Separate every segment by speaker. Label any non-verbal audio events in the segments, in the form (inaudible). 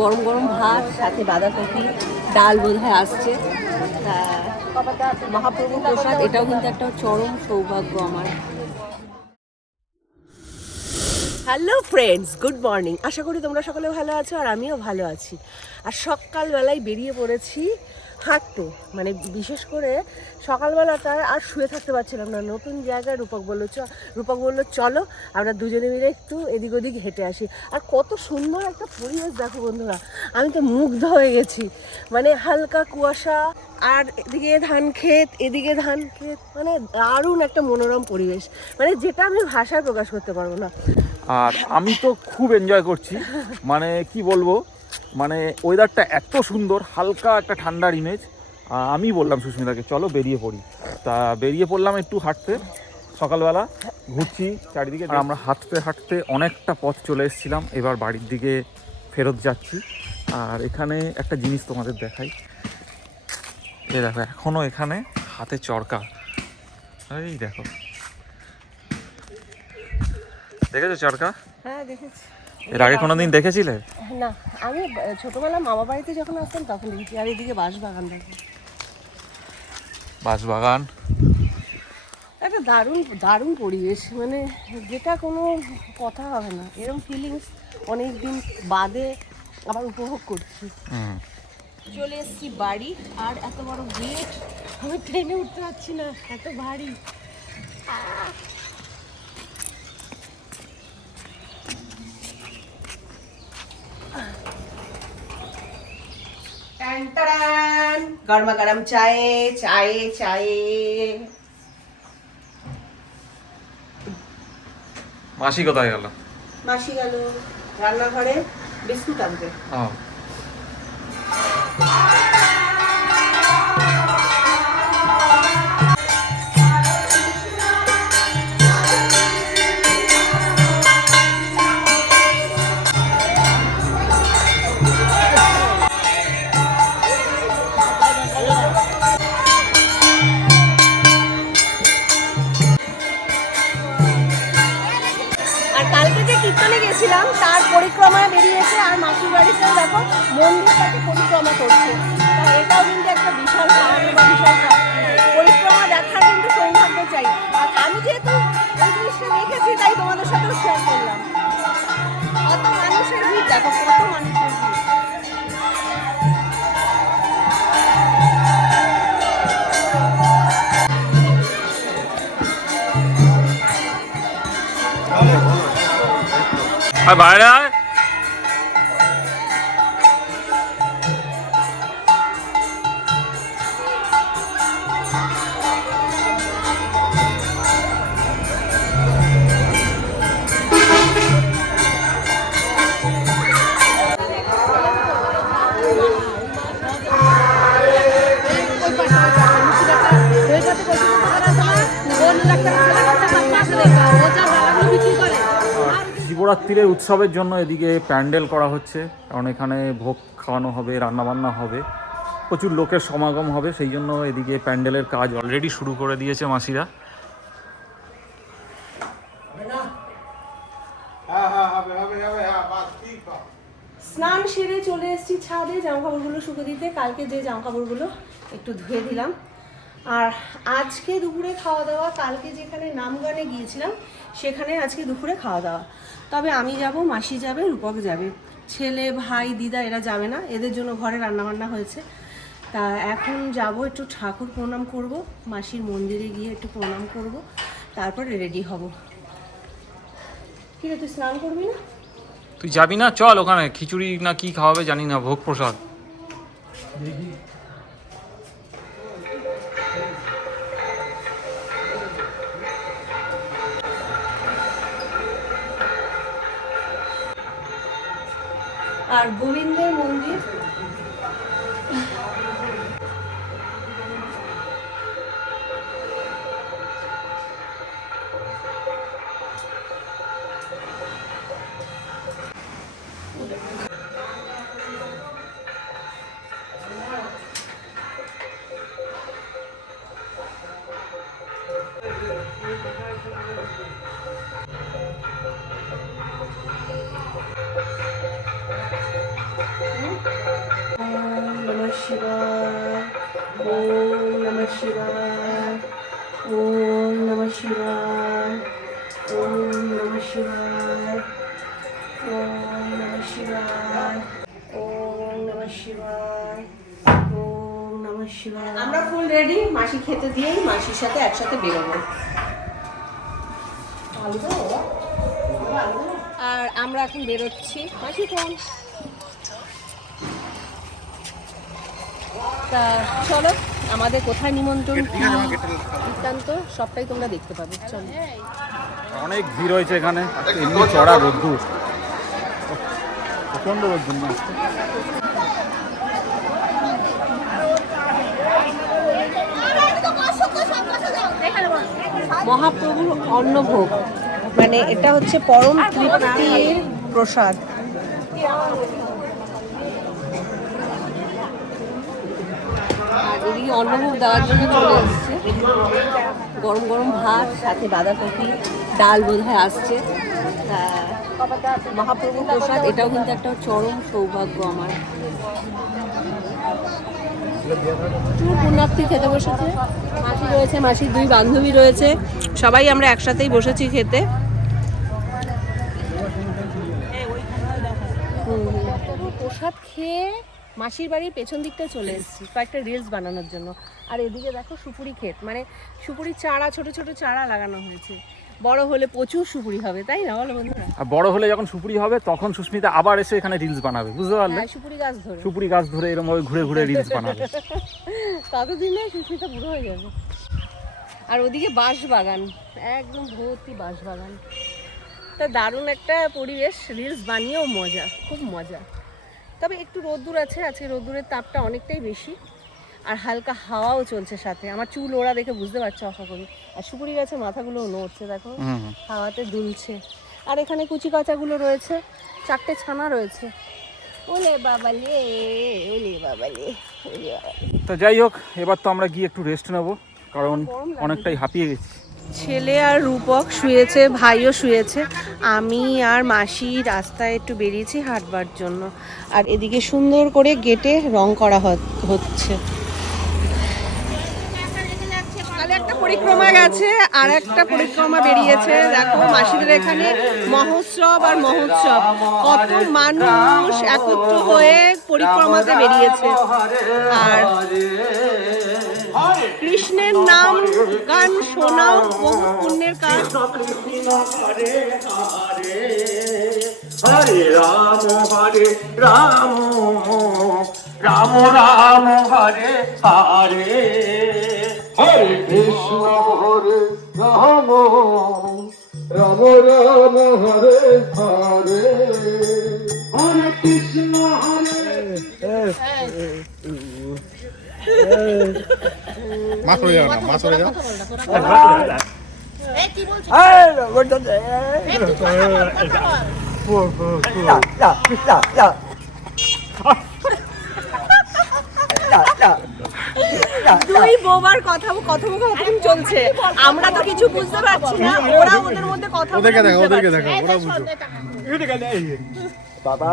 Speaker 1: গরম গরম ভাত, সাথে বাঁধাকপি, ডাল বোধ হয় আসছে মহাপ্রভু প্রসাদ, এটাও কিন্তু একটা চরম সৌভাগ্য আমার। Hello friends, good morning. আশা করি তোমরা সকলে ভালো আছো আর আমিও ভালো আছি। আর সকালবেলায় বেরিয়ে পড়েছি হাঁটতে মানে বিশেষ করে সকালবেলাটা আর শুয়ে থাকতে পারছিলাম না। নতুন জায়গায় রূপক বলল, চ রূপক বলল, চলো, আমরা দুজনে মিলে একটু এদিক ওদিক হেঁটে আসি। আর কত সুন্দর একটা পরিবেশ দেখো বন্ধুরা, আমি তো মুগ্ধ হয়ে গেছি। মানে হালকা কুয়াশা, আর এদিকে ধান ক্ষেত, এদিকে ধান ক্ষেত মানে দারুণ একটা মনোরম পরিবেশ। মানে যেটা আমি ভাষায় প্রকাশ করতে পারব না।
Speaker 2: আর আমি তো খুব এনজয় করছি। মানে কি বলব মানে ওয়েদারটা এত সুন্দর, হালকা একটা ঠান্ডার ইমেজ আমি বললাম সুস্মিতাকে, চলো বেরিয়ে পড়ি। তা বেরিয়ে পড়লাম একটু হাঁটতে। সকালবেলা ঘুরছি চারিদিকে। আমরা হাঁটতে হাঁটতে অনেকটা পথ চলে এসেছিলাম। এবার বাড়ির দিকে ফেরত যাচ্ছি। আর এখানে একটা জিনিস তোমাদের দেখাই। এ দেখো এখনও এখানে হাতে চরকা। এই দেখো। দেখেছ চরকা?
Speaker 1: হ্যাঁ দেখেছি।
Speaker 2: এর আগে কোনোদিন দেখেছিলে?
Speaker 1: না আমি ছোটবেলা মামা বাড়িতে যখন আসতাম তখন দেখেছি। আর এদিকে বাঁশ বাগান দেখি।
Speaker 2: বাঁশবাগান?
Speaker 1: একটা দারুণ দারুণ পরিবেশ। মানে যেটা কোনো কথা হবে না। এরকম ফিলিংস অনেক দিন বাদে আবার উপভোগ করছি। চলে এসেছি বাড়ি আর এত বড় গেট আমি ট্রেনে উঠতে পারছি না এত ভারী। গরমা গরম চায়ে চায়ে চায়ে।
Speaker 2: মাসি কোথায় গেল?
Speaker 1: মাসি গেল রান্নাঘরে বিস্কুট আনতে। কীর্তনে গেছিলাম তার পরিক্রমায় বেরিয়েছে আর মাসির বাড়িতেও দেখো মন্দিরটাকে পরিক্রমা করছে। এটাও কিন্তু একটা বিশাল বা বিশাল পরিক্রমা দেখার কিন্তু সৌভাগ্য চাই। আর আমি যেহেতু এই জিনিসটা দেখেছি, তাই তোমাদের সাথেও শেয়ার করলাম। কত মানুষের ভিড়, দেখো কত মানুষের ভিড়।
Speaker 2: আর বাইরে আয় শিবরাত্রির উৎসবের জন্য এদিকে প্যান্ডেল করা হচ্ছে। কারণ এখানে ভোগ খাওয়ানো হবে, রান্নাবান্না হবে, প্রচুর লোকের সমাগম হবে, সেই জন্য এদিকে প্যান্ডেলের কাজ অলরেডি শুরু করে দিয়েছে মাসিরা।
Speaker 1: স্নান সেরে চলে এসেছি ছাদে জামা কাপড়গুলো শুকো দিতে। কালকে যে জামা কাপড়গুলো একটু ধুয়ে দিলাম। আর আজকে দুপুরে খাওয়া দাওয়া কালকে যেখানে নাম গানে গিয়েছিলাম সেখানে আজকে দুপুরে খাওয়া দাওয়া। তবে আমি যাব মাসি যাবে রূপক যাবে। ছেলে ভাই দিদা এরা যাবে না এদের জন্য ঘরে রান্নাবান্না হয়েছে। তা এখন যাব একটু ঠাকুর প্রণাম করব মাসির মন্দিরে গিয়ে একটু প্রণাম করব তারপরে রেডি হব। ঠিক আছে তুই স্নান করবি না?
Speaker 2: তুই যাবি না? চল ওখানে খিচুড়ি না কি খাওয়াবে জানি না ভোগ প্রসাদ।
Speaker 1: আর গোবিন্দের মন্দির। শিবায় ওম নমঃ শিবায় ওম নমঃ শিবায় ওম নমঃ শিবায় ওম নমঃ শিবায় ওম নমঃ শিবায় ওম নমঃ আমরা ফুল রেডি মাসি খেতে দিয়েই মাসির সাথে একসাথে বেরোবো। আর আমরা এখন বেরোচ্ছি। মাসি কোন তা চলো আমাদের কোথায় নিমন্ত্রণ? বৃত্তান্ত সবটাই তোমরা দেখতে পাবে চলো।
Speaker 2: অনেক ভিড় হয়েছে এখানে। এমনি চড়া রোদ্দুর। প্রচণ্ড রোদ্দুর না?
Speaker 1: মহাপ্রভুর অন্নভোগ। মানে এটা হচ্ছে পরম তৃপ্তির প্রসাদ। এদিকে অন্নভোগ দেওয়ার জন্য চলে এসছে। গরম গরম ভাত, সাথে বাঁধাকপি, ডাল বোধহয় আসছে। মহাপ্রভু প্রসাদ, এটাও কিন্তু একটা চরম সৌভাগ্য আমার। প্রচুর খেতে বসেছে। মাসি রয়েছে, মাসির দুই বান্ধবী রয়েছে। সবাই আমরা একসাথেই বসেছি খেতে। প্রসাদ খেয়ে মাসির বাড়ির পেছন দিকটা চলে এসেছি কয়েকটা রিলস বানানোর জন্য। আর এদিকে দেখো সুপুরি ক্ষেত মানে সুপুরি চারা ছোট ছোট চারা লাগানো হয়েছে। বড় হলে প্রচুর সুপুরি হবে তাই না বলো বন্ধুরা?
Speaker 2: আর বড় হলে যখন সুপুরি হবে তখন সুস্মিতা আবার এসে এখানে রিলস বানাবে বুঝতে পারলে?
Speaker 1: হ্যাঁ সুপুরি গাছ ধরে।
Speaker 2: সুপুরি গাছ ধরে এরকম ভাবে ঘুরে ঘুরে রিলস বানাবে। (laughs)
Speaker 1: ততদিনে সুস্মিতা বুড়ো হয়ে যাবে। আর ওদিকে বাঁশ বাগান একদম ভর্তি বাঁশ বাগান তা দারুণ একটা পরিবেশ রিলস বানিয়েও মজা খুব মজা। তবে একটু রোদ্দুর আছে আজকে রোদ্দুরের তাপটা অনেকটাই বেশি। আর হালকা হাওয়াও চলছে সাথে। আমার চুল ওরা দেখে বুঝতে পারছ আশা করি। আর সুপুরি গাছের মাথাগুলোও নড়ছে দেখো। হাওয়াতে দুলছে। আর এখানে কুচি কাচাগুলো রয়েছে। চারটে ছানা রয়েছে। ওলে বাবালে ওলে বাবালে ওলে বাবালে
Speaker 2: তো যাই হোক এবার তো আমরা গিয়ে একটু রেস্ট নেব কারণ অনেকটাই হাঁপিয়ে গেছি।
Speaker 1: ছেলে আর রূপক শুয়েছে, ভাইও শুয়েছে। আমি আর মাসি রাস্তায় একটু বেরিয়েছি হাঁটবার জন্য। আর এদিকে সুন্দর করে গেটে রং করা হচ্ছে সকালে একটা পরিক্রমা গেছে, আর একটা পরিক্রমা বেরিয়েছে। দেখো, মাসিদের এখানে মহোৎসব আর মহোৎসব। কত মানুষ একত্র হয়ে পরিক্রমাতে বেরিয়েছে। আর কৃষ্ণের নাম, গান শোনাও, বহু পুণ্যের কাজ।
Speaker 3: হরে রাম হরে রাম রাম রাম, হরে হরে। হরে কৃষ্ণ হরে রাম রাম রাম হরে হরে। হরে কৃষ্ণ হরে
Speaker 4: মাছ পড়ে যাও না মাছ যাও।
Speaker 1: দুই বোবার কথা কথোপকথন চলছে। আমরা তো কিছু বুঝতে পারছি না ওরা ওদের মধ্যে কথা
Speaker 4: ওদেরকে দেখো ওদেরকে দেখো ওরা বুঝো।
Speaker 3: বাবা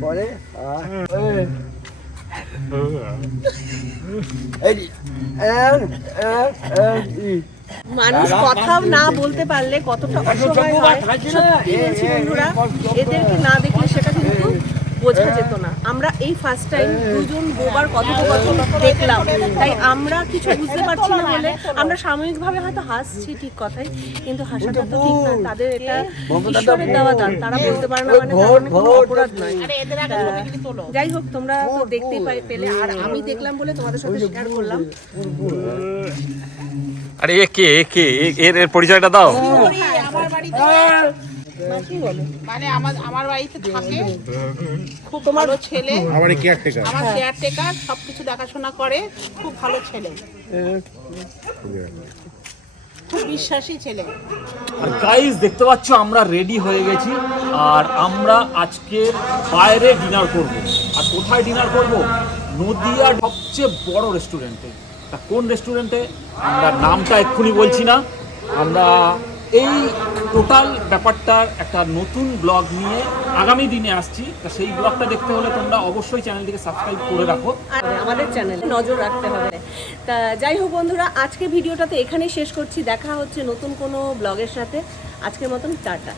Speaker 3: পরে
Speaker 1: মানুষ কথাও না বলতে পারলে কতটা অসহায় হয়। সত্যি বলছি বন্ধুরা এদেরকে না দেখলে বোঝা যেত না। আমরা এই ফার্স্ট টাইম দুজন বোবার কথোপকথন দেখলাম। তাই আমরা কিছু বুঝতে পারছি না বলে আমরা সাময়িকভাবে হয়তো হাসছি ঠিক কথাই কিন্তু হাসাটা তো ঠিক না। তাদের এটা ঈশ্বরের দেওয়া দান। তারা বলতে পারে না মানে কোনো অপরাধ নয় যাই হোক তোমরা তো দেখতেই পাই- পেলে। আর আমি দেখলাম বলে তোমাদের সাথে শেয়ার করলাম।
Speaker 2: আরে এ কে এ কে? এর এর পরিচয়টা দাও।
Speaker 5: মানে আমার আমার বাড়িতে থাকে। খুব ভালো ছেলে।
Speaker 4: আমার কেয়ার
Speaker 5: আমার কেয়ারটেকার সবকিছু দেখাশোনা করে। খুব ভালো ছেলে। খুব বিশ্বাসী ছেলে।
Speaker 2: আর গাইস দেখতে পাচ্ছ আমরা রেডি হয়ে গেছি। আর আমরা আজকে বাইরে ডিনার করব। আর কোথায় ডিনার করব? নদিয়ার সবচেয়ে বড় রেস্টুরেন্টে তা কোন রেস্টুরেন্টে আমরা নামটা এক্ষুনি বলছি না। আমরা এই টোটাল ব্যাপারটার একটা নতুন ব্লগ নিয়ে আগামী দিনে আসছি। তা সেই ব্লগটা দেখতে হলে তোমরা অবশ্যই চ্যানেলটিকে সাবস্ক্রাইব করে রাখো।
Speaker 1: আর আমাদের চ্যানেলে নজর রাখতে হবে। তা যাই হোক বন্ধুরা, আজকে ভিডিওটাতে এখানেই শেষ করছি। দেখা হচ্ছে নতুন কোনো ব্লগের সাথে। আজকের মতন টাটা।